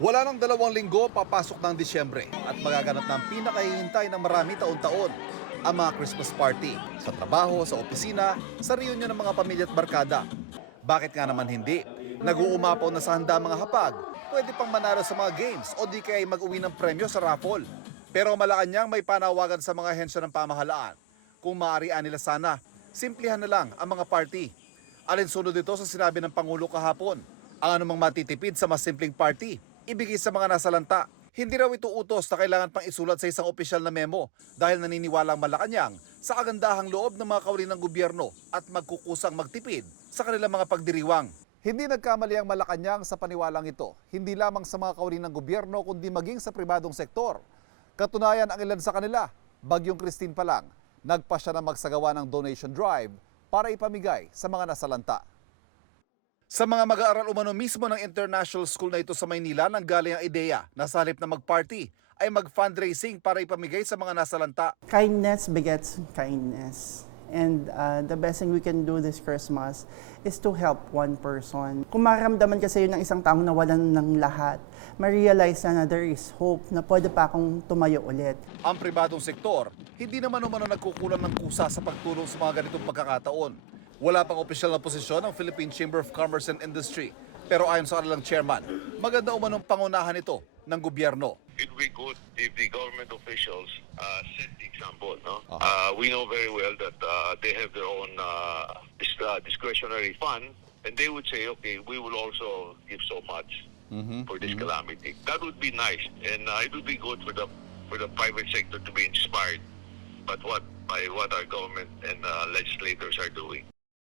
Wala nang 2 linggo papasok ng Disyembre at magaganap ng pinakahihintay ng marami taon-taon, ang mga Christmas party. Sa trabaho, sa opisina, sa reunion ng mga pamilya at barkada. Bakit nga naman hindi? Nag-uumapaw na sa handa mga hapag, pwede pang manalo sa mga games o di kaya mag-uwi ng premyo sa raffle. Pero Malacanang may panawagan sa mga ahensya ng pamahalaan. Kung maaarian nila sana, simplihan na lang ang mga party. Alinsunod dito sa sinabi ng Pangulo kahapon, ang anumang matitipid sa mas simpleng party, ibigay sa mga nasalanta. Hindi raw ito utos na kailangan pang isulat sa isang opisyal na memo dahil naniniwala ang Malacanang sa kagandahang loob ng mga kauli ng gobyerno at magkukusang magtipid sa kanilang mga pagdiriwang. Hindi nagkamali ang Malacanang sa paniwalang ito, hindi lamang sa mga kauli ng gobyerno kundi maging sa pribadong sektor. Katunayan ang ilan sa kanila, Bagyong Christine pa lang, nagpa siya na magsagawa ng donation drive para ipamigay sa mga nasalanta. Sa mga mag-aaral umano mismo ng international school na ito sa Maynila, nanggaling ang ideya na sa halip na mag-party ay mag-fundraising para ipamigay sa mga nasalanta. Kindness begets kindness. And the best thing we can do this Christmas is to help one person. Kung maramdaman kasi yun ng isang taong nawalan ng lahat, ma-realize na there is hope na pwede pa akong tumayo ulit. Ang pribadong sektor, hindi naman umano nagkukulang ng kusa sa pagtulong sa mga ganitong pagkakataon. Wala pang opisyal na posisyon ang Philippine Chamber of Commerce and Industry. Pero ayon sa kanilang chairman, maganda umanong pangunahan ito ng gobyerno. It would be good if the government officials set the example. No, we know very well that they have their own discretionary fund, and they would say, okay, we will also give so much for this calamity. That would be nice, and it would be good for the private sector to be inspired by what our government and legislators are doing.